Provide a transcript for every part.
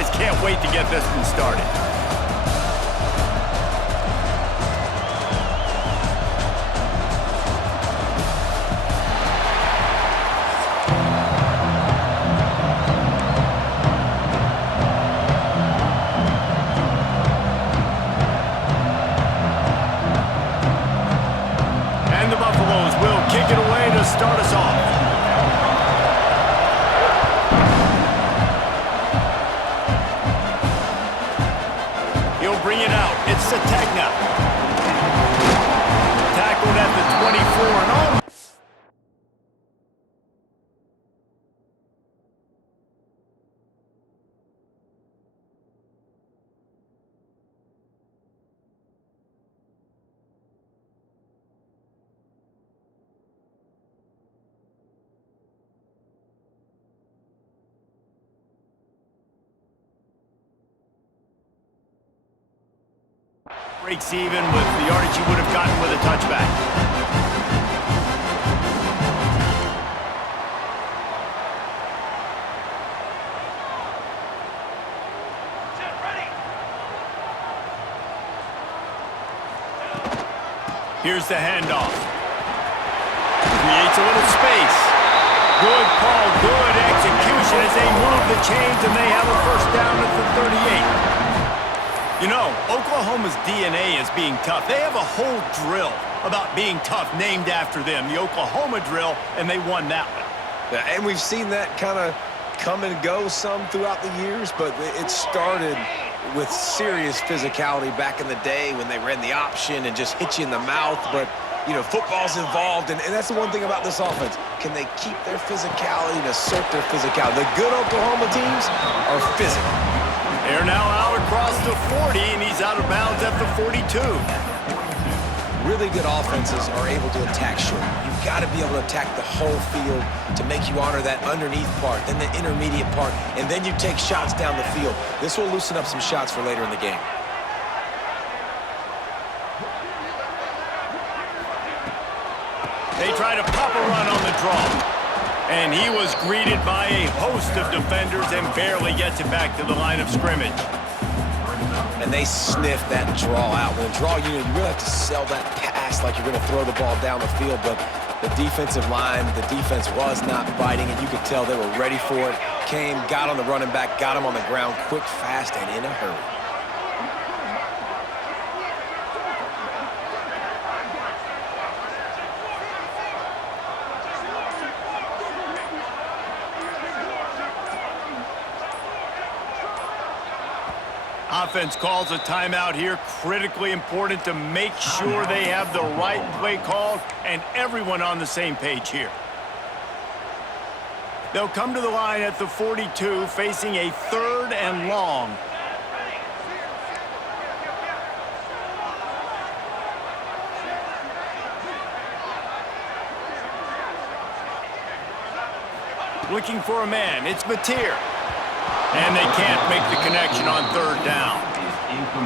guys can't wait to get this one started. And the Buffaloes will kick it away to start us off. Bring it out. It's Sategna. Tackled at the 24 and all. Breaks even with the yardage he would have gotten with a touchback. Here's the handoff. Creates a little space. Good call, good execution as they move the chains and they have a first down at the 38. You know, Oklahoma's DNA is being tough. They have a whole drill about being tough named after them, the Oklahoma drill, and they won that one. Yeah, and we've seen that kind of come and go some throughout the years, but it started with serious physicality back in the day when they ran the option and just hit you in the mouth. But, you know, football's involved, and that's the one thing about this offense. Can they keep their physicality and assert their physicality? The good Oklahoma teams are physical. They're now out across the 40, and he's out of bounds at the 42. Really good offenses are able to attack short. You've got to be able to attack the whole field to make you honor that underneath part, then the intermediate part, and then you take shots down the field. This will loosen up some shots for later in the game. They try to pop a run on the draw. And he was greeted by a host of defenders and barely gets it back to the line of scrimmage. And they sniff that draw out. When a draw unit, you really have to sell that pass like you're going to throw the ball down the field. But the defensive line, the defense was not biting, and you could tell they were ready for it. Came, got on the running back, got him on the ground quick, fast, and in a hurry. Offense calls a timeout here. Critically important to make sure they have the right play called and everyone on the same page here. They'll come to the line at the 42, facing a 3rd and long. Looking for a man. It's Mateer. And they can't make the connection on 3rd down.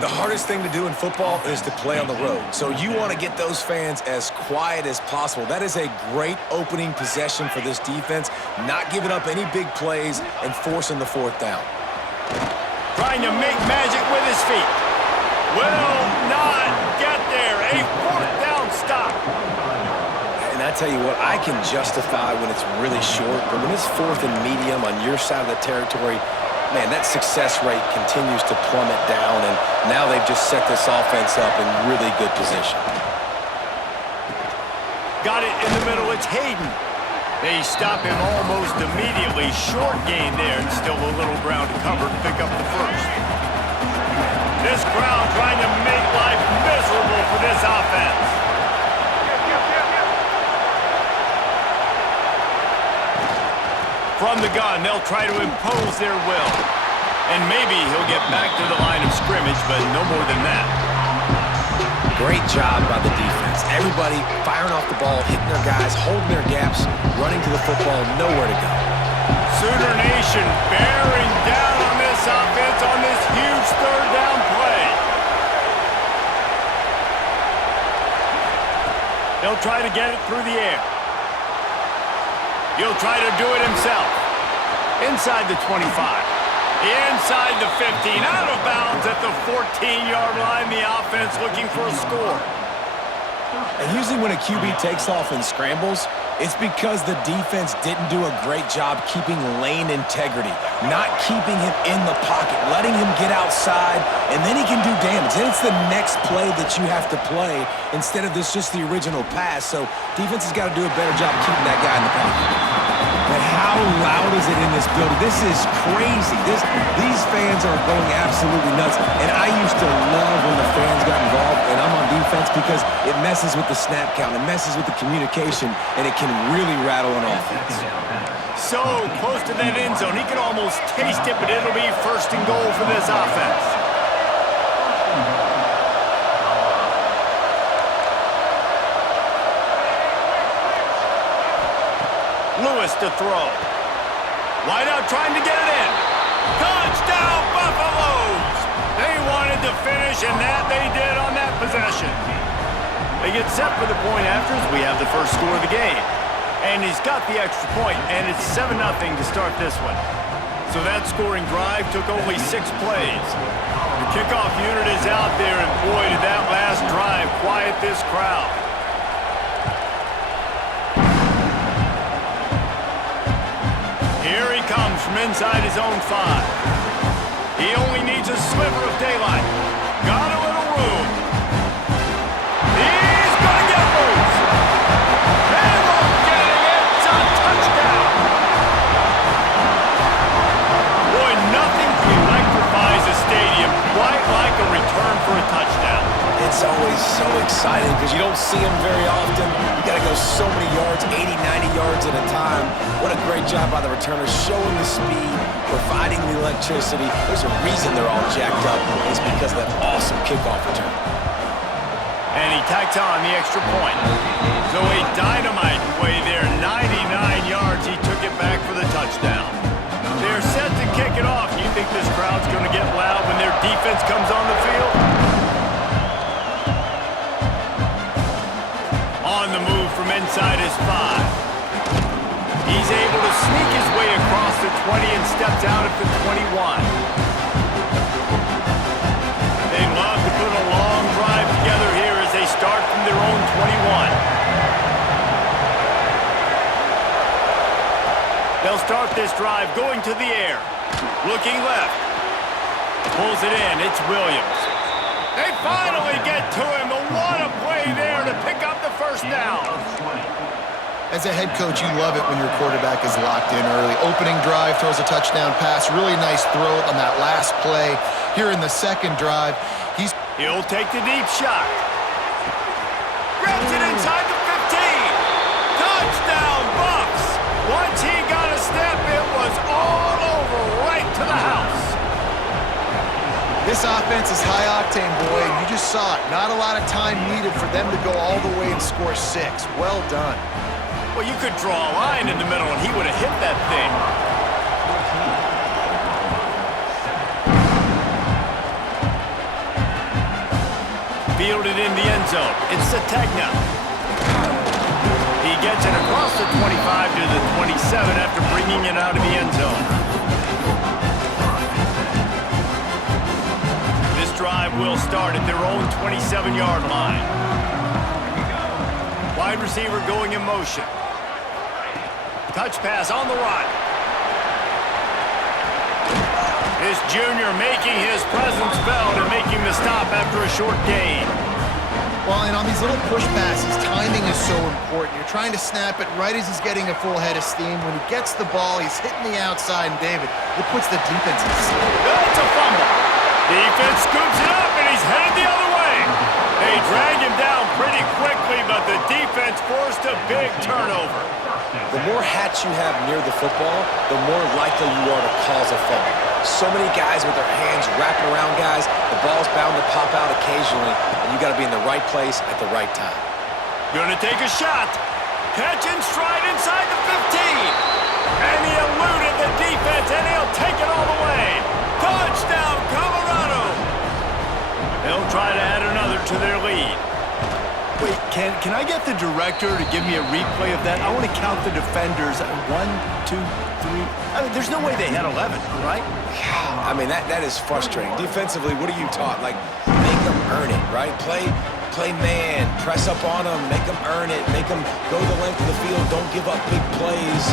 The hardest thing to do in football is to play on the road. So you want to get those fans as quiet as possible. That is a great opening possession for this defense, not giving up any big plays and forcing the 4th down. Trying to make magic with his feet. Will not get there. A 4th down stop. And I tell you what, I can justify when it's really short, but when it's 4th and medium on your side of the territory, man, that success rate continues to plummet down, and now they've just set this offense up in really good position. Got it in the middle. It's Hayden. They stop him almost immediately. Short gain there, and still a little ground to cover to pick up the first. This crowd trying to make life miserable for this offense. From the gun, they'll try to impose their will. And maybe he'll get back to the line of scrimmage, but no more than that. Great job by the defense. Everybody firing off the ball, hitting their guys, holding their gaps, running to the football, nowhere to go. Sooner Nation bearing down on this offense on this huge 3rd down play. They'll try to get it through the air. He'll try to do it himself. Inside the 25. Inside the 15, out of bounds at the 14-yard line. The offense looking for a score. And usually when a QB takes off and scrambles, it's because the defense didn't do a great job keeping lane integrity, not keeping him in the pocket, letting him get outside, and then he can do damage. Then it's the next play that you have to play instead of just the original pass. So defense has got to do a better job keeping that guy in the pocket. But how loud is it in this building? This is crazy. These fans are going absolutely nuts. And I used to love when the fans got involved, and I'm on defense because it messes with the snap count, it messes with the communication, and it can really rattle an offense. So close to that end zone, he can almost taste it, but it'll be first and goal for this offense. Lewis to throw. Wide out trying to get it in. Touchdown, Buffaloes! They wanted to finish, and that they did on that possession. They get set for the point after as we have the first score of the game. And he's got the extra point, and it's 7-0 to start this one. So that scoring drive took only 6 plays. The kickoff unit is out there, and boy, did that last drive quiet this crowd. Here he comes from inside his own 5. He only needs a sliver of daylight. Got a little room. He's going to get loose. And we're getting it. It's a touchdown. Boy, nothing electrifies a stadium quite like a return for a touchdown. It's always so exciting because you don't see them very often. You got to go so many yards, 80, 90 yards at a time. What a great job by the returners, showing the speed, providing the electricity. There's a reason they're all jacked up. It's because of that awesome kickoff return. And he tacked on the extra point. So a dynamite play there, 99 yards. He took it back for the touchdown. They're set to kick it off. You think this crowd's going to get loud when their defense comes on the field? On the move from inside his 5. He's able to sneak his way across the 20 and steps out at the 21. They love to put a long drive together here as they start from their own 21. They'll start this drive going to the air. Looking left. Pulls it in. It's Williams. They finally get to him. But what a play there to pick up the first down. As a head coach, you love it when your quarterback is locked in early. Opening drive, throws a touchdown pass. Really nice throw on that last play. Here in the second drive, he'll take the deep shot. Grabs it inside the 15. Touchdown, Bucks. Once he got a step, it was all over right to the house. This offense is high octane, boy, and you just saw it. Not a lot of time needed for them to go all the way and score 6. Well done. Well, you could draw a line in the middle, and he would have hit that thing. Fielded in the end zone. It's Sategna. He gets it across the 25 to the 27 after bringing it out of the end zone. This drive will start at their own 27-yard line. Wide receiver going in motion. Touch pass on the run. This junior making his presence felt and making the stop after a short gain. Well, and on these little push passes, timing is so important. You're trying to snap it right as he's getting a full head of steam. When he gets the ball, he's hitting the outside, and David, it puts the defense in sync. That's a fumble. Defense scoops it up, and he's headed the other way. They drag him down pretty quickly, but the defense forced a big turnover. The more hats you have near the football, the more likely you are to cause a fumble. So many guys with their hands wrapping around guys, the ball's bound to pop out occasionally, and you got to be in the right place at the right time. Gonna take a shot. Catch and stride inside the 15. And he eluded the defense, and he'll take it all the way. Touchdown, Colorado. They'll try to add another to their lead. Wait, Can I get the director to give me a replay of that? I want to count the defenders. 1, 2, 3. I mean, there's no way they had 11, right? I mean, that is frustrating. Defensively, what are you taught? Like, make them earn it, right? Play man, press up on them, make them earn it, make them go the length of the field, don't give up big plays,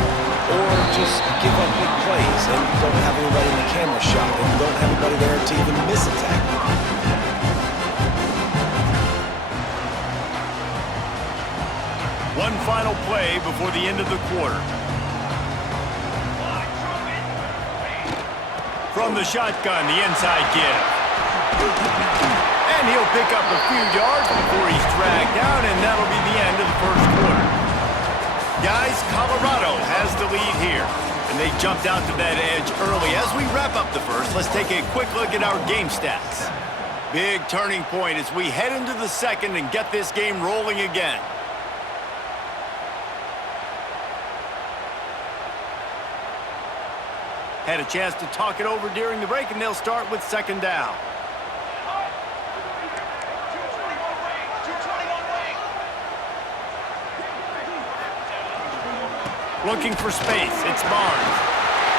or just give up big plays and don't have anybody in the camera shot and don't have anybody there to even miss a tackle. One final play before the end of the quarter. From the shotgun, the inside give. And he'll pick up a few yards before he's dragged down, and that'll be the end of the first quarter. Guys, Colorado has the lead here, and they jumped out to that edge early. As we wrap up the first, let's take a quick look at our game stats. Big turning point as we head into the second and get this game rolling again. Had a chance to talk it over during the break, and they'll start with second down. Looking for space. It's Barnes.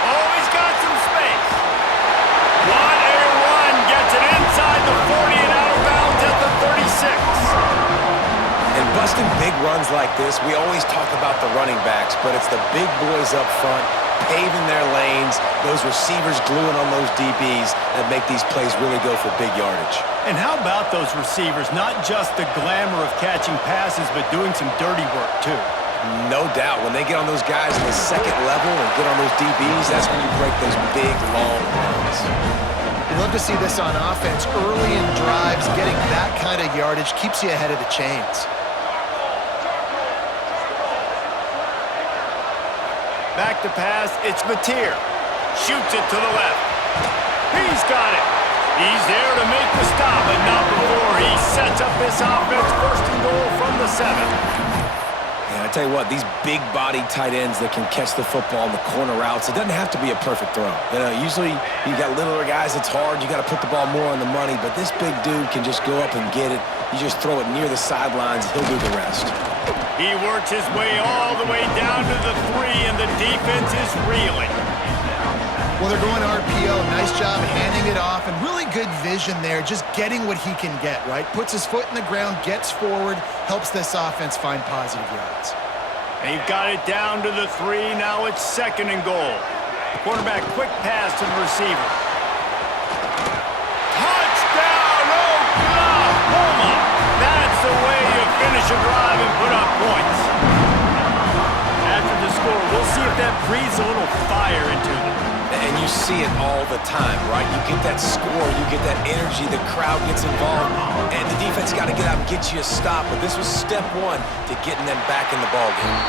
Oh, he's got some space. 1-1 gets it inside the 40 and out of bounds at the 36. And busting big runs like this, we always talk about the running backs, but it's the big boys up front, paving their lanes, those receivers gluing on those DBs that make these plays really go for big yardage. And how about those receivers? Not just the glamour of catching passes, but doing some dirty work, too. No doubt. When they get on those guys in the second level and get on those DBs, that's when you break those big, long runs. You love to see this on offense. Early in drives, getting that kind of yardage keeps you ahead of the chains. Back to pass, it's Mateer. Shoots it to the left. He's got it. He's there to make the stop, but not before he sets up this offense. First and goal from the 7. Yeah, I tell you what, these big-bodied tight ends that can catch the football in the corner routes, it doesn't have to be a perfect throw. You know, usually you got littler guys, it's hard. You got to put the ball more on the money, but this big dude can just go up and get it. You just throw it near the sidelines, he'll do the rest. He works his way all the way down to the 3, and the defense is reeling. Well, they're going RPO. Nice job handing it off, and really good vision there, just getting what he can get, right? Puts his foot in the ground, gets forward, helps this offense find positive yards. They've got it down to the 3. Now it's second and goal. Quarterback, quick pass to the receiver. Touchdown, Oklahoma! That's the way you finish a drive and put up points. After the score, we'll see if that breathes a little fire into them. And you see it all the time, right? You get that score, you get that energy, the crowd gets involved, and the defense got to get out and get you a stop. But this was step 1 to getting them back in the ballgame.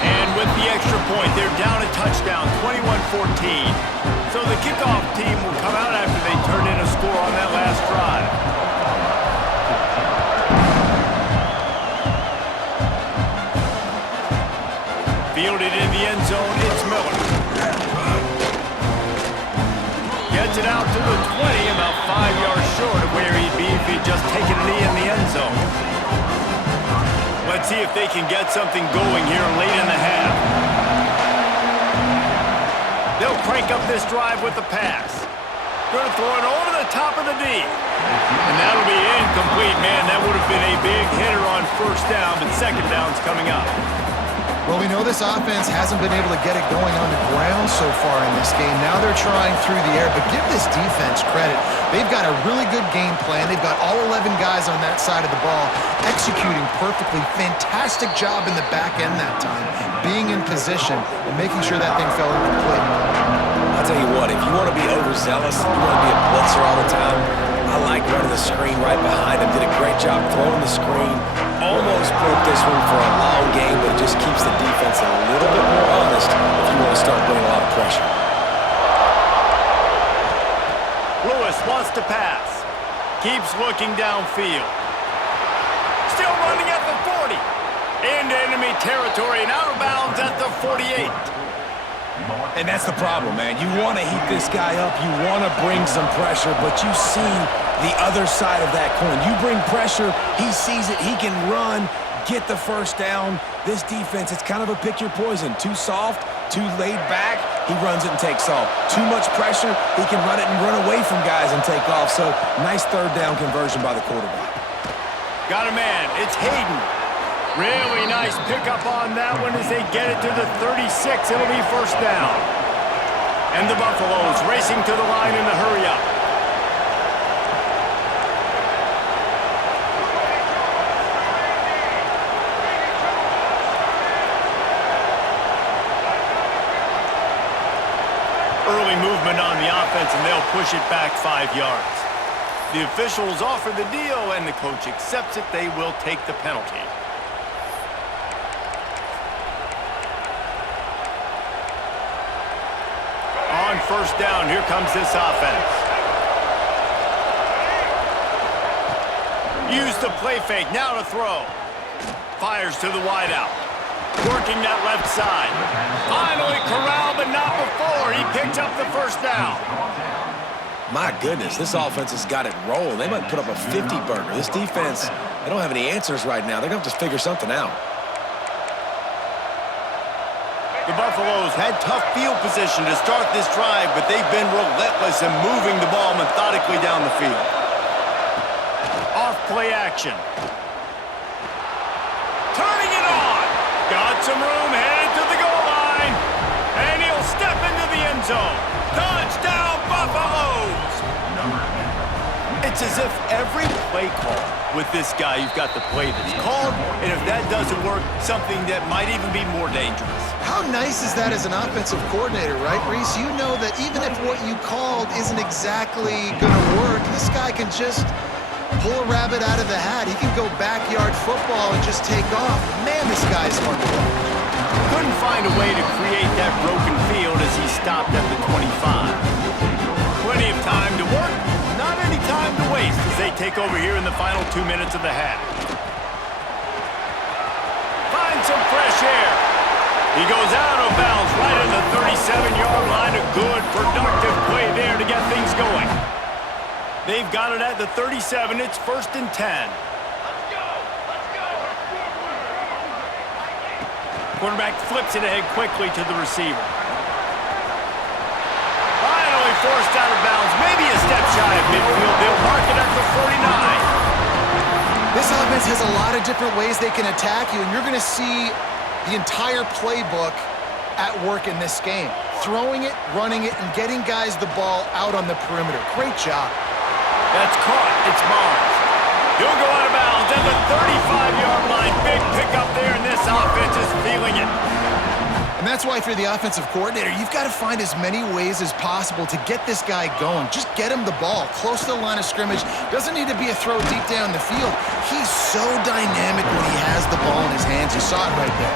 And with the extra point, they're down a touchdown, 21-14. So the kickoff team will come out after they turn in a score on that last drive. Fielded in the end zone, it's Miller. Gets it out to the 20, about 5 yards short of where he'd be if he'd just taken a knee in the end zone. Let's see if they can get something going here late in the half. They'll crank up this drive with the pass. Going to throw it over the top of the D. And that'll be incomplete, man. That would have been a big hitter on first down, but second down's coming up. Well, we know this offense hasn't been able to get it going on the ground so far in this game. Now they're trying through the air, but give this defense credit. They've got a really good game plan. They've got all 11 guys on that side of the ball executing perfectly. Fantastic job in the back end that time, being in position and making sure that thing fell incomplete. I'll tell you what, if you want to be overzealous, you want to be a blitzer all the time, I like running the screen right behind him. Did a great job throwing the screen. Almost broke this one for a long game, but it just keeps the defense a little bit more honest if you want to start putting a lot of pressure. Lewis wants to pass. Keeps looking downfield. Still running at the 40. Into enemy territory and out of bounds at the 48. And that's the problem, man. You want to heat this guy up. You want to bring some pressure, but you see the other side of that coin. You bring pressure, he sees it, he can run, get the first down. This defense, it's kind of a pick your poison. Too soft, too laid back, he runs it and takes off. Too much pressure, he can run it and run away from guys and take off. So, nice third down conversion by the quarterback. Got a man. It's Hayden. Really nice pickup on that one as they get it to the 36. It'll be first down. And the Buffaloes racing to the line in the hurry-up. Early movement on the offense, and they'll push it back 5 yards. The officials offer the deal, and the coach accepts it. They will take the penalty. On first down, here comes this offense. Use the play fake, now to throw. Fires to the wideout. Working that left side. Finally corralled, but not before. He picked up the first down. My goodness, this offense has got it rolling. They might put up a 50-burger. This defense, they don't have any answers right now. They're going to have to figure something out. The Buffaloes had tough field position to start this drive, but they've been relentless in moving the ball methodically down the field. Off play action. Turning it on. Got some room, headed to the goal line. And he'll step into the end zone. Touchdown, Buffaloes! It's as if every play call with this guy, you've got the play that's called, and if that doesn't work, something that might even be more dangerous. How nice is that as an offensive coordinator, right, Reese? You know that even if what you called isn't exactly going to work, this guy can just pull a rabbit out of the hat. He can go backyard football and just take off. Man, this guy's fun to watch. Couldn't find a way to create that broken field as he stopped at the 25. Plenty of time to work, not any time to waste as they take over here in the final 2 minutes of the half. Find some fresh air. He goes out of bounds right at the 37-yard line. A good, productive play there to get things going. They've got it at the 37. It's 1st and 10. Quarterback flips it ahead quickly to the receiver. Finally forced out of bounds. Maybe a step shy of midfield. They'll mark it at the 49. This offense has a lot of different ways they can attack you, and you're going to see the entire playbook at work in this game. Throwing it, running it, and getting guys the ball out on the perimeter. Great job. That's caught. It's Barnes. He'll go out of bounds at the 35-yard line. Big pickup there, and this offense is feeling it. And that's why if you're the offensive coordinator, you've got to find as many ways as possible to get this guy going. Just get him the ball close to the line of scrimmage. Doesn't need to be a throw deep down the field. He's so dynamic when he has the ball in his hands. You saw it right there.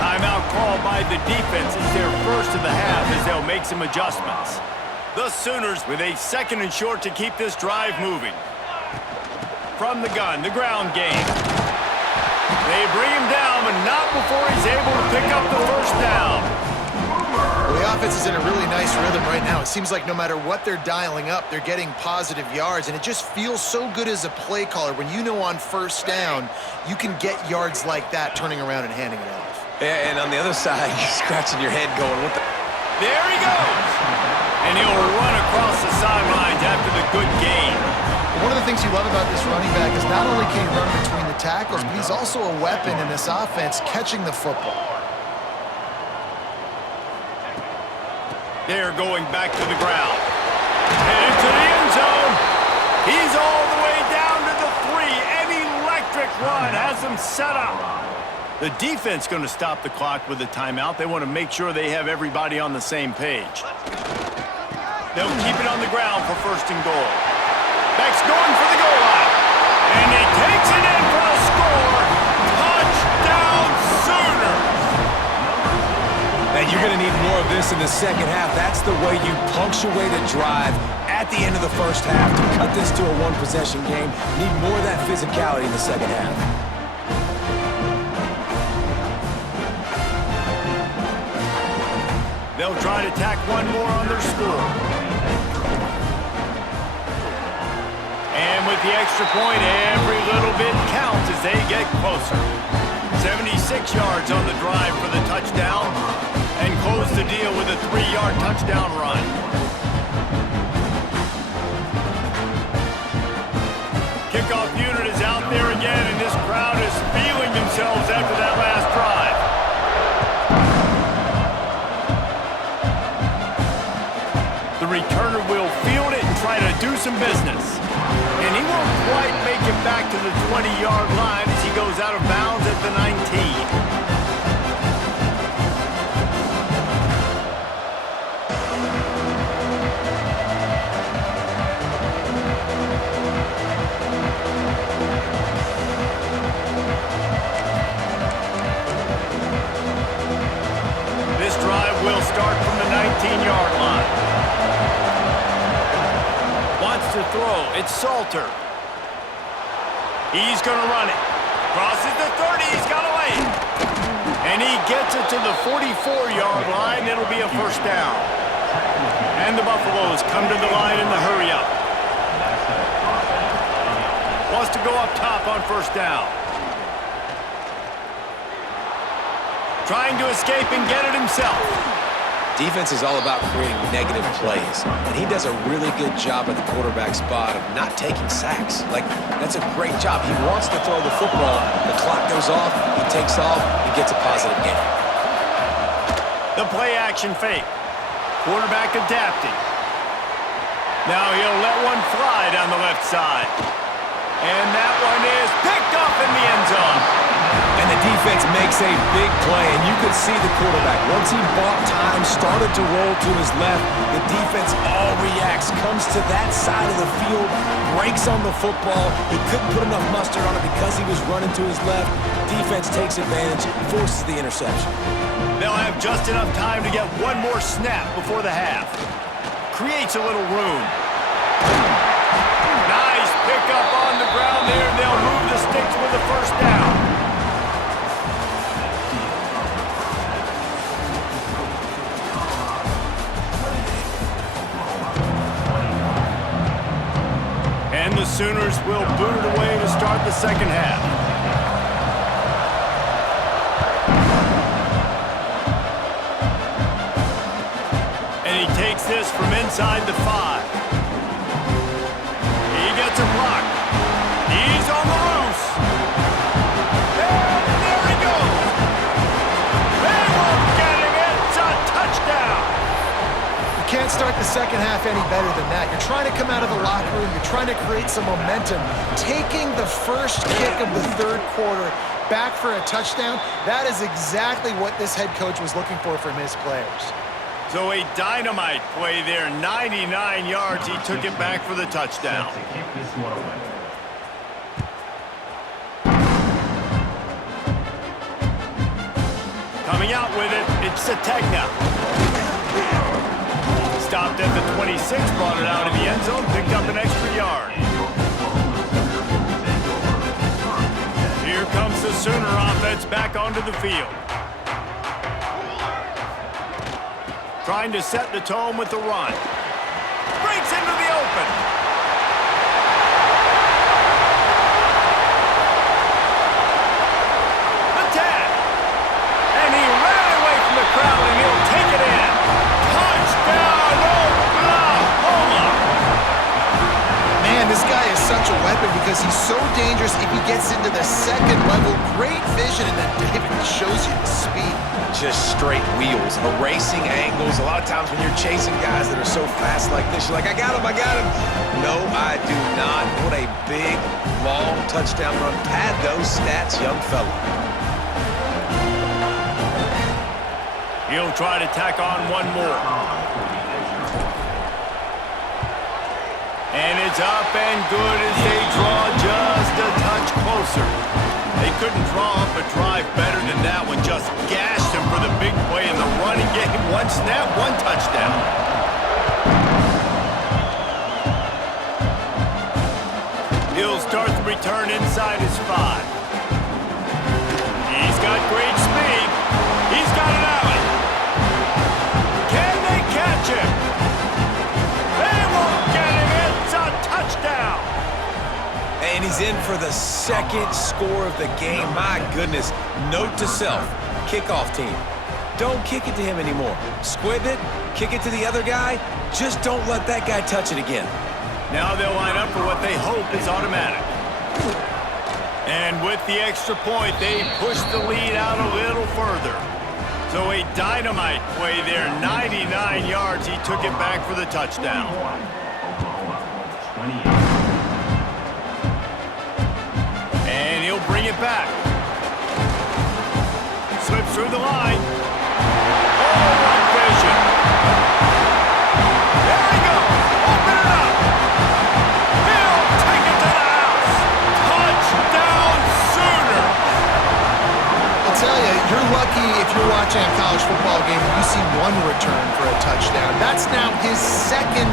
Timeout called by the defense. It's their first of the half as they'll make some adjustments. The Sooners with a 2nd and short to keep this drive moving. From the gun, the ground game. They bring him down, but not before he's able to pick up the first down. Well, the offense is in a really nice rhythm right now. It seems like no matter what they're dialing up, they're getting positive yards, and it just feels so good as a play caller when you know on first down you can get yards like that turning around and handing it off. Yeah, and on the other side, you're scratching your head going, what the... There he goes. And he'll run across the sidelines after the good gain. One of the things you love about this running back is not only can he run between the tackles, but he's also a weapon in this offense catching the football. They're going back to the ground. Headed to the end zone. He's all the way down to the 3. An electric run has him set up. The defense going to stop the clock with a timeout. They want to make sure they have everybody on the same page. They'll keep it on the ground for 1st and goal. Beck's going for the goal line. And he takes it in for a score. Touchdown, Sooners! And you're going to need more of this in the second half. That's the way you punctuate a drive at the end of the first half. To cut this to a one-possession game, you need more of that physicality in the second half. They'll try to tack one more on their score. And with the extra point, every little bit counts as they get closer. 76 yards on the drive for the touchdown, and close the deal with a 3-yard touchdown run. Kickoff unit is out there again, and this crowd is feeling themselves after that last drive. The returner will field it and try to do some business. And he won't quite make it back to the 20-yard line as he goes out of bounds at the 19. This drive will start from the 19-yard line. Wants to throw. It's Salter. He's going to run it. Crosses the 30. He's got to lay it. And he gets it to the 44-yard line. It'll be a first down. And the Buffaloes come to the line in the hurry-up. Wants to go up top on first down. Trying to escape and get it himself. Defense is all about creating negative plays, and he does a really good job at the quarterback spot of not taking sacks. Like, that's a great job. He wants to throw the football. The clock goes off, he takes off, he gets a positive gain. The play-action fake. Quarterback adapting. Now he'll let one fly down the left side. And that one is picked up in the end zone. And the defense makes a big play, and you could see the quarterback. Once he bought time, started to roll to his left, the defense all reacts, comes to that side of the field, breaks on the football. He couldn't put enough mustard on it because he was running to his left. Defense takes advantage, forces the interception. They'll have just enough time to get one more snap before the half. Creates a little room. Nice pickup on the ground there, and they'll move the sticks with the first down. And the Sooners will boot it away to start the second half. And he takes this from inside the 5. He gets a block. He's on the loose. And there he goes. They won't get him. It's a touchdown. You can't start the second half any better than that. You're trying to come out of the locker room. You're trying to create some momentum. Taking the first kick of the third quarter back for a touchdown, that is exactly what this head coach was looking for from his players. So a dynamite play there, 99 yards. He took it back for the touchdown. Coming out with it, it's Sategna. Stopped at the 26, brought it out of the end zone, picked up an extra yard. Here comes the Sooner offense back onto the field. Trying to set the tone with the run. Breaks into the open. The 10. And he ran away from the crowd, and he'll take it in. Touchdown, Oklahoma! Man, this guy is such a weapon because he's so dangerous if he gets into the second level. Great vision, and then David shows you the speed. Just straight wheels, erasing angles. A lot of times when you're chasing guys that are so fast like this, you're like, I got him. No, I do not. What a big, long touchdown run. Pad those stats, young fella. He'll try to tack on one more. And it's up and good as they draw just a touch closer. They couldn't draw up a drive better than that one. Just gashed him for the big play in the running game. One snap, one touchdown. He'll start the return inside his 5. He's got great speed. He's got an alley. And he's in for the second score of the game. My goodness. Note to self, kickoff team. Don't kick it to him anymore. Squib it, kick it to the other guy. Just don't let that guy touch it again. Now they'll line up for what they hope is automatic. And with the extra point, they push the lead out a little further. So a dynamite play there, 99 yards. He took it back for the touchdown. And he'll bring it back. Slips through the line. Oh, what vision. There he goes. Open it up. He'll take it to the house. Touchdown Sooner. I'll tell you, you're lucky if you're watching a college football game and you see one return for a touchdown. That's now his second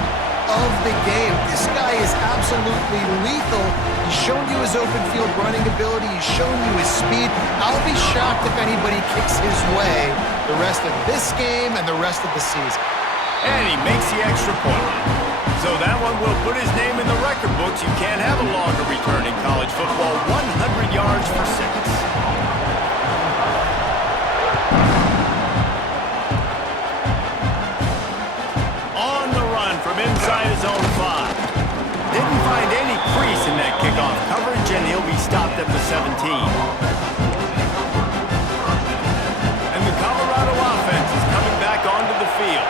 of the game. This guy is absolutely lethal. He's shown you his open field running ability. He's shown you his speed. I'll be shocked if anybody kicks his way the rest of this game and the rest of the season. And he makes the extra point. So that one will put his name in the record books. You can't have a longer return in college football. 100 yards for 6. Inside his own 5. Didn't find any crease in that kickoff coverage, and he'll be stopped at the 17. And the Colorado offense is coming back onto the field.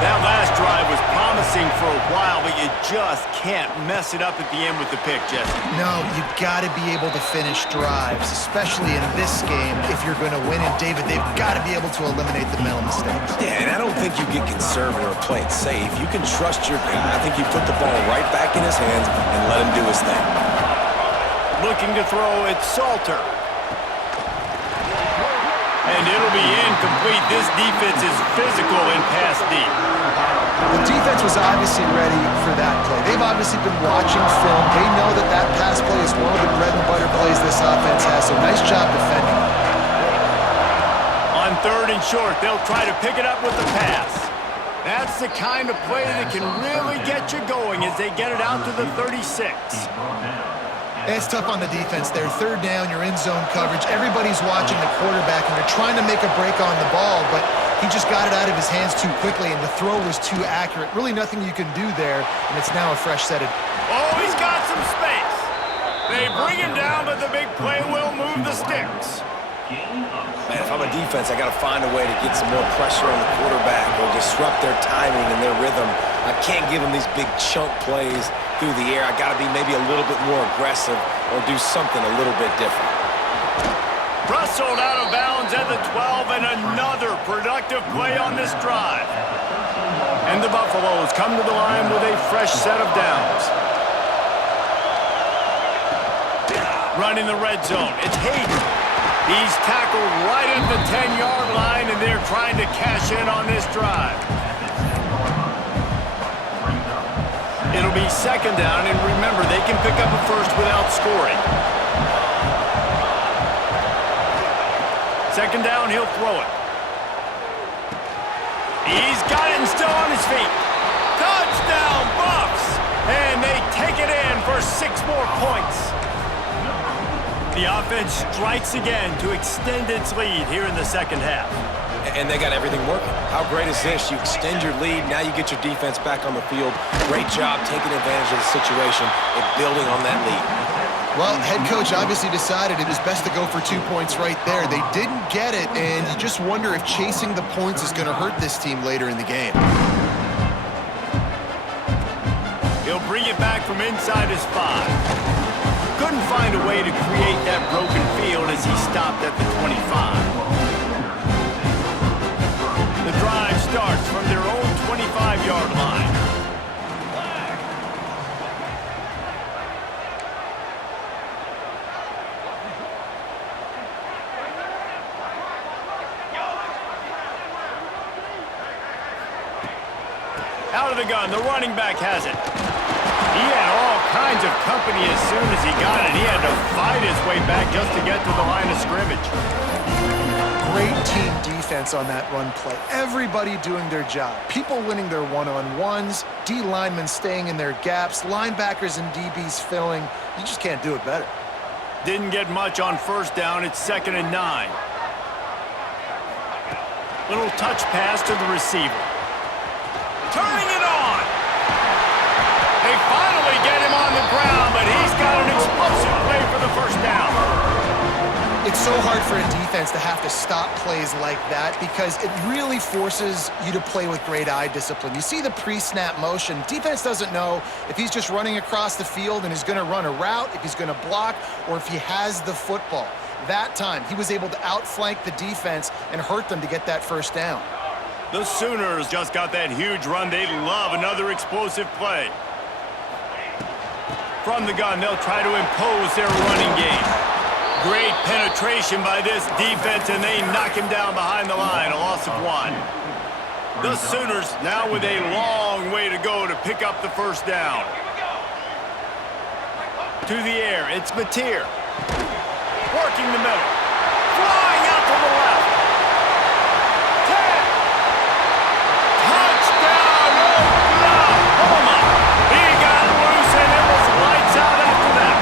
That last drive was promising for a while, but you just can't mess it up at the end with the pick, Jesse. No, you've got to be able to finish drives, especially in this game. If you're going to win it, David, they've got to be able to eliminate the mental mistakes. Yeah, and I don't think you get conservative or play it safe. You can trust your guy. I think you put the ball right back in his hands and let him do his thing. Looking to throw, it's Salter. And it'll be incomplete. This defense is physical in pass deep. The defense was obviously ready for that play. They've obviously been watching film. They know that that pass play is one of the bread and butter plays this offense has, so nice job defending. On 3rd and short, they'll try to pick it up with the pass. That's the kind of play that can really get you going as they get it out to the 36. It's tough on the defense there. 3rd down, you're in zone coverage. Everybody's watching the quarterback, and they're trying to make a break on the ball, but he just got it out of his hands too quickly, and the throw was too accurate. Really nothing you can do there, and it's now a fresh set of... Oh, he's got some space. They bring him down, but the big play will move the sticks. Man, if I'm a defense, I got to find a way to get some more pressure on the quarterback or disrupt their timing and their rhythm. I can't give them these big chunk plays through the air. I got to be maybe a little bit more aggressive or do something a little bit different. Wrestled out of bounds at the 12, and another productive play on this drive. And the Buffaloes come to the line with a fresh set of downs. Running the red zone, it's Hayden. He's tackled right at the 10-yard line, and they're trying to cash in on this drive. It'll be 2nd down, and remember, they can pick up a first without scoring. 2nd down, he'll throw it. He's got it and still on his feet. Touchdown, Buffs! And they take it in for 6 more points. The offense strikes again to extend its lead here in the 2nd half. And they got everything working. How great is this? You extend your lead, now you get your defense back on the field. Great job taking advantage of the situation and building on that lead. Well, head coach obviously decided it was best to go for 2 points right there. They didn't get it, and you just wonder if chasing the points is going to hurt this team later in the game. He'll bring it back from inside his 5. Couldn't find a way to create that broken field as he stopped at the 25. The drive starts from their own 25-yard line. Out of the gun, the running back has it. He had all kinds of company as soon as he got it. He had to fight his way back just to get to the line of scrimmage. Great team defense on that run play. Everybody doing their job. People winning their one-on-ones, D linemen staying in their gaps, linebackers and DBs filling. You just can't do it better. Didn't get much on first down. It's 2nd and 9. Little touch pass to the receiver. Turning it on. They finally get him on the ground, but he's got an explosive play for the first down. It's so hard for a defense to have to stop plays like that because it really forces you to play with great eye discipline. You see the pre-snap motion. Defense doesn't know if he's just running across the field and he's going to run a route, if he's going to block, or if he has the football. That time, he was able to outflank the defense and hurt them to get that first down. The Sooners just got that huge run. They love another explosive play. From the gun, they'll try to impose their running game. Great penetration by this defense, and they knock him down behind the line, a loss of 1. The Sooners now with a long way to go to pick up the first down. To the air, it's Mateer. Working the middle. Flying out to the left. 10. Touchdown, Oklahoma. He got loose, and it was lights out after that.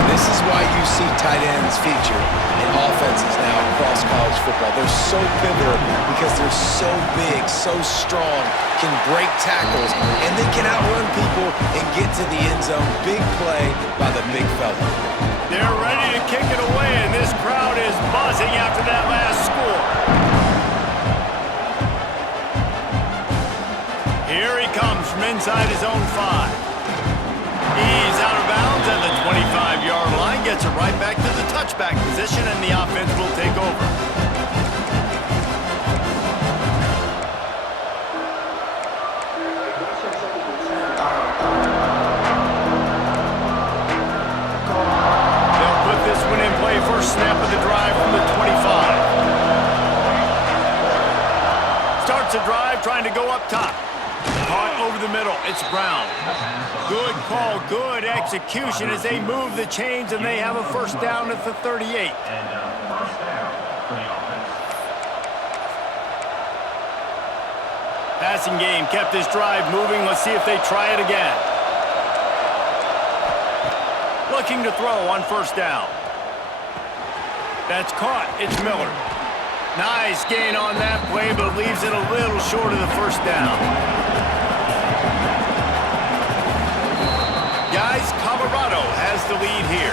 And this is why you see tight ends featured in offenses now across college football. They're so pivotal because they're so big, so strong, can break tackles, and they can outrun people and get to the end zone. Big play by the big fella. They're ready to kick it away, and this crowd is buzzing after that last score. Here he comes from inside his own 5. He's out of bounds at the 25-yard line, gets it right back to the touchback position, and the offense will take over. First snap of the drive from the 25. Starts the drive trying to go up top. Caught over the middle. It's Brown. Good call, good execution as they move the chains, and they have a first down at the 38. Passing game kept this drive moving. Let's see if they try it again. Looking to throw on first down. That's caught. It's Miller. Nice gain on that play, but leaves it a little short of the first down. Guys, Colorado has the lead here.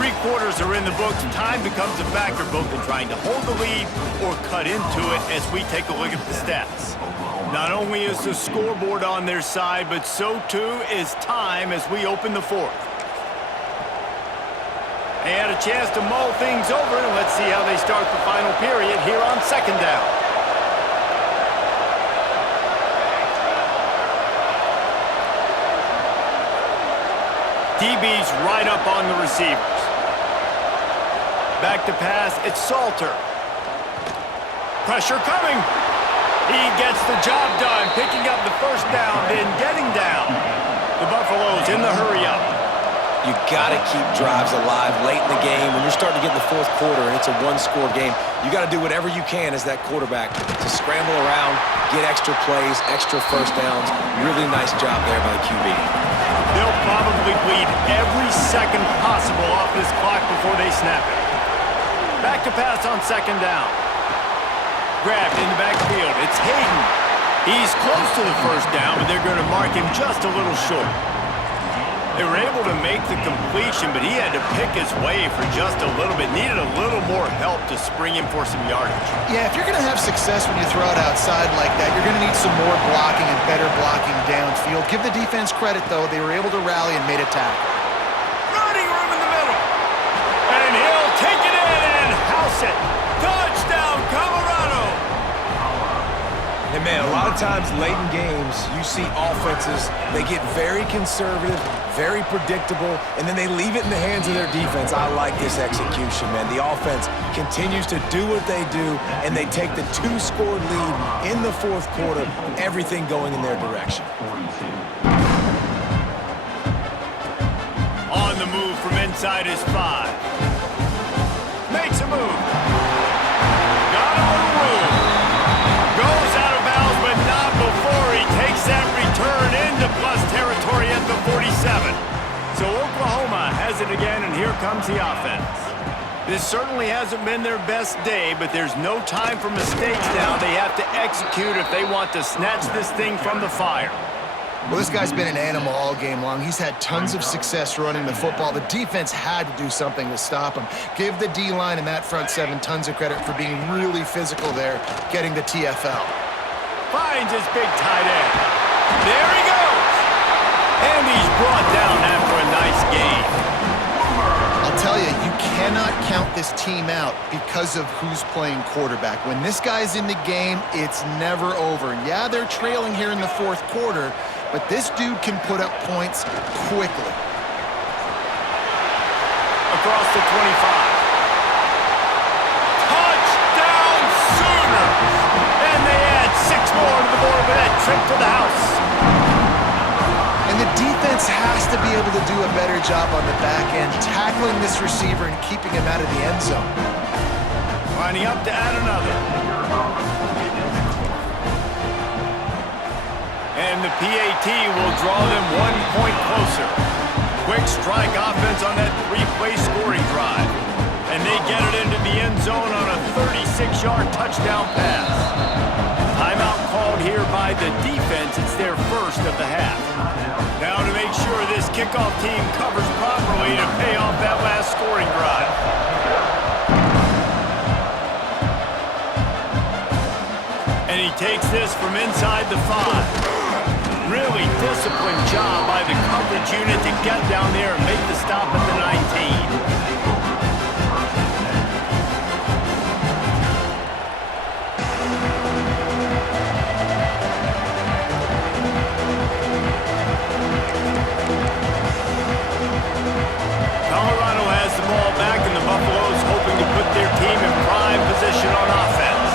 3 quarters are in the books. Time becomes a factor both in trying to hold the lead or cut into it as we take a look at the stats. Not only is the scoreboard on their side, but so too is time as we open the 4th. They had a chance to mull things over, and let's see how they start the final period here on second down. DB's right up on the receivers. Back to pass, it's Salter. Pressure coming. He gets the job done, picking up the first down, then getting down. The Buffaloes in the hurry-up. You got to keep drives alive late in the game. When you're starting to get in the 4th quarter and it's a 1-score game, you got to do whatever you can as that quarterback to scramble around, get extra plays, extra first downs. Really nice job there by the QB. They'll probably bleed every second possible off this clock before they snap it. Back to pass on second down. Grabbed in the backfield. It's Hayden. He's close to the first down, but they're going to mark him just a little short. They were able to make the completion, but he had to pick his way for just a little bit. Needed a little more help to spring him for some yardage. Yeah, if you're going to have success when you throw it outside like that, you're going to need some more blocking and better blocking downfield. Give the defense credit, though. They were able to rally and made a tackle. Running room in the middle. And he'll take it in and house it. Touchdown, Colorado. And man, a lot of times late in games, you see offenses, they get very conservative, very predictable, and then they leave it in the hands of their defense. I like this execution, man. The offense continues to do what they do, and they take the 2-score lead in the 4th quarter, everything going in their direction. move from inside his 5. Makes a move. Got him on the room. Goes out of bounds, but not before he takes that return into plus territory at the 47. So Oklahoma has it again, and here comes the offense. This certainly hasn't been their best day, but there's no time for mistakes now. They have to execute if they want to snatch this thing from the fire. Well, this guy's been an animal all game long. He's had tons of success running the football. The defense had to do something to stop him. Give the D-line and that front 7 tons of credit for being really physical there, getting the TFL. Finds his big tight end. There he goes! And he's brought down after a nice gain. I'll tell you, you cannot count this team out because of who's playing quarterback. When this guy's in the game, it's never over. And yeah, they're trailing here in the 4th quarter, but this dude can put up points quickly. Across the 25. Touchdown Sooners! And they add 6 more to the board with that trip to the house. And the defense has to be able to do a better job on the back end, tackling this receiver and keeping him out of the end zone. Lining up to add another. And the PAT will draw them 1 point closer. Quick strike offense on that 3-play scoring drive. And they get it into the end zone on a 36-yard touchdown pass. Timeout called here by the defense. It's their first of the half. Now to make sure this kickoff team covers properly to pay off that last scoring drive. And he takes this from inside the 5. Really disciplined job by the coverage unit to get down there and make the stop at the 19. Colorado has the ball back, and the Buffaloes hoping to put their team in prime position on offense.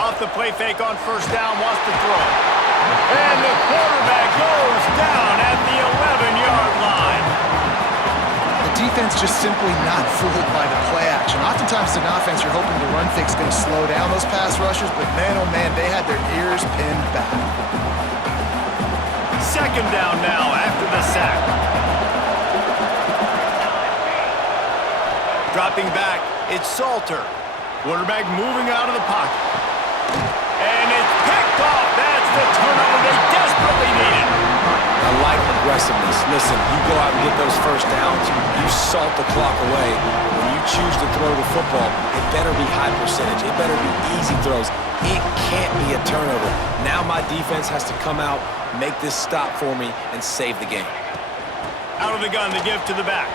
Off the play fake on first down, wants to throw. And the quarterback goes down at the 11-yard line. The defense just simply not fooled by the play action. Oftentimes in offense, you're hoping the run fake's going to slow down those pass rushers, but man, oh man, they had their ears pinned back. Second down now after the sack. Dropping back, it's Salter. Quarterback moving out of the pocket. And it's picked off. That's the turnover they desperately needed. I like aggressiveness. Listen, you go out and get those first downs, you salt the clock away. When you choose to throw the football, it better be high percentage. It better be easy throws. It can't be a turnover. Now my defense has to come out, make this stop for me, and save the game. Out of the gun to give to the back.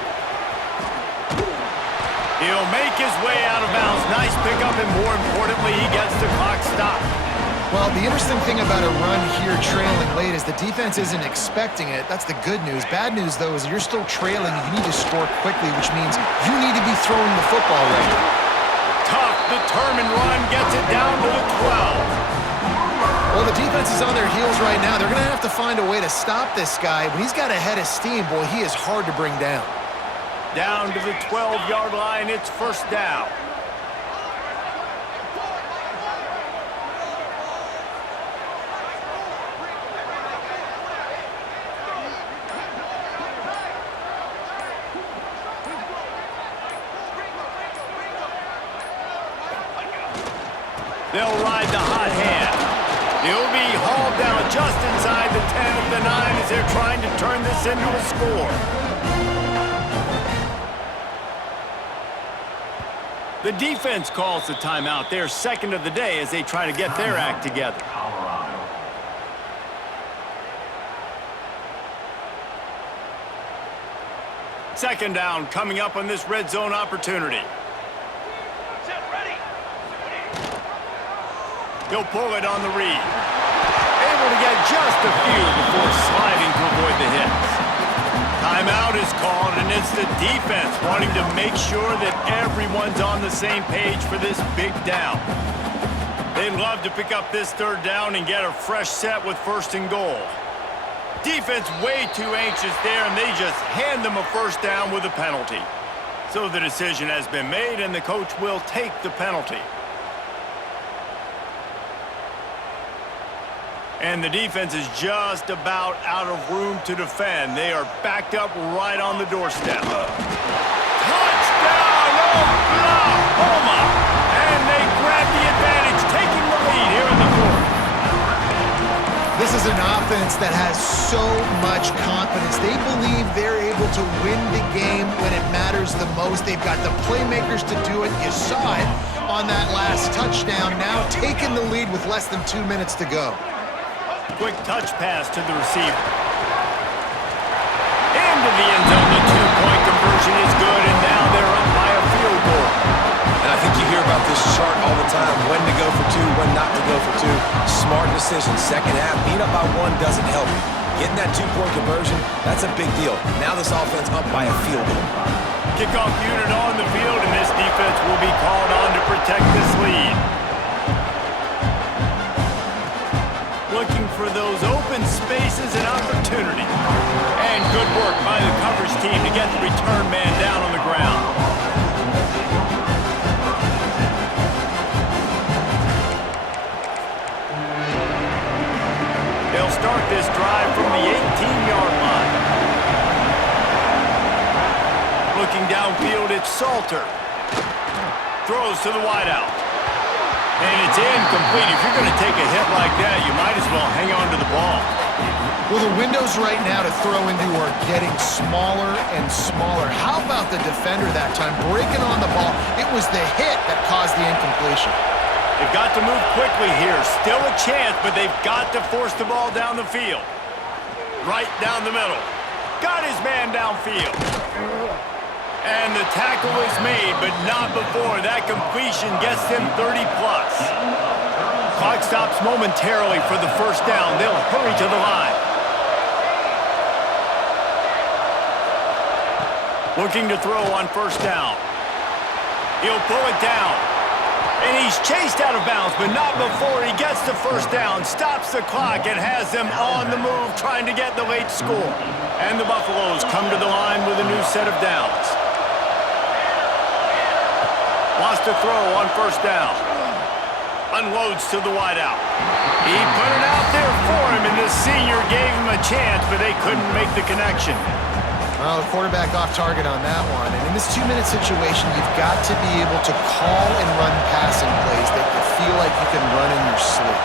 He'll make his way out of bounds. Nice pickup, and more importantly, he gets the clock stopped. Well, the interesting thing about a run here trailing late is the defense isn't expecting it. That's the good news. Bad news, though, is you're still trailing. You need to score quickly, which means you need to be throwing the football right now. Tough, determined run gets it down to the 12. Well, the defense is on their heels right now. They're going to have to find a way to stop this guy. When he's got a head of steam, boy, he is hard to bring down. Down to the 12-yard line, it's first down. They'll ride the hot hand. He'll be hauled down just inside the 10 of the 9 as they're trying to turn this into a score. The defense calls the timeout. Their second of the day as they try to get their act together. Second down coming up on this red zone opportunity. He'll pull it on the read. Able to get just a few before sliding to avoid the hits. Timeout is called, and it's the defense wanting to make sure that everyone's on the same page for this big down. They'd love to pick up this third down and get a fresh set with 1st and goal. Defense way too anxious there, and they just hand them a first down with a penalty. So the decision has been made, and the coach will take the penalty. And the defense is just about out of room to defend. They are backed up right on the doorstep. Touchdown, Oklahoma! And they grab the advantage, taking the lead here in the fourth. This is an offense that has so much confidence. They believe they're able to win the game when it matters the most. They've got the playmakers to do it. You saw it on that last touchdown. Now taking the lead with less than 2 minutes to go. Quick touch pass to the receiver. Into the end zone. The 2-point conversion is good, and now they're up by a field goal. And I think you hear about this chart all the time, when to go for 2, when not to go for 2. Smart decision. Second half, being up by 1 doesn't help you. Getting that 2-point conversion, that's a big deal. Now this offense up by a field goal. Kickoff unit on the field, and this defense will be called on to protect this lead. Looking for those open spaces and opportunity. And good work by the coverage team to get the return man down on the ground. They'll start this drive from the 18-yard line. Looking downfield, it's Salter. Throws to the wideout. And it's incomplete. If you're going to take a hit like that, you might as well hang on to the ball. Well, the windows right now to throw into are getting smaller and smaller. How about the defender that time breaking on the ball? It was the hit that caused the incompletion. They've got to move quickly here. Still a chance, but they've got to force the ball down the field. Right down the middle. Got his man downfield. And the tackle is made, but not before that completion gets them 30-plus. Clock stops momentarily for the first down. They'll hurry to the line. Looking to throw on first down. He'll pull it down. And he's chased out of bounds, but not before he gets the first down. Stops the clock and has them on the move, trying to get the late score. And the Buffaloes come to the line with a new set of downs. Wants to throw on first down. Unloads to the wideout. He put it out there for him, and the senior gave him a chance, but they couldn't make the connection. Well, the quarterback off target on that one. And in this 2-minute situation, you've got to be able to call and run passing plays that you feel like you can run in your sleep.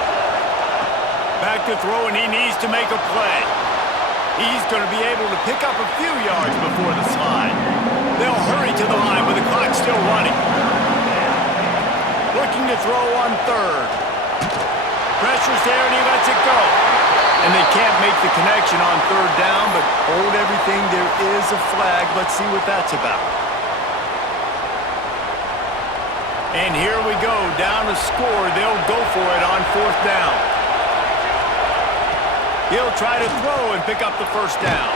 Back to throw, and he needs to make a play. He's going to be able to pick up a few yards before the slide. They'll hurry to the line with the clock still running. Looking to throw on third. Pressure's there, and he lets it go. And they can't make the connection on third down, but hold everything. There is a flag. Let's see what that's about. And here we go. Down to score. They'll go for it on fourth down. He'll try to throw and pick up the first down.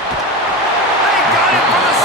They got it for the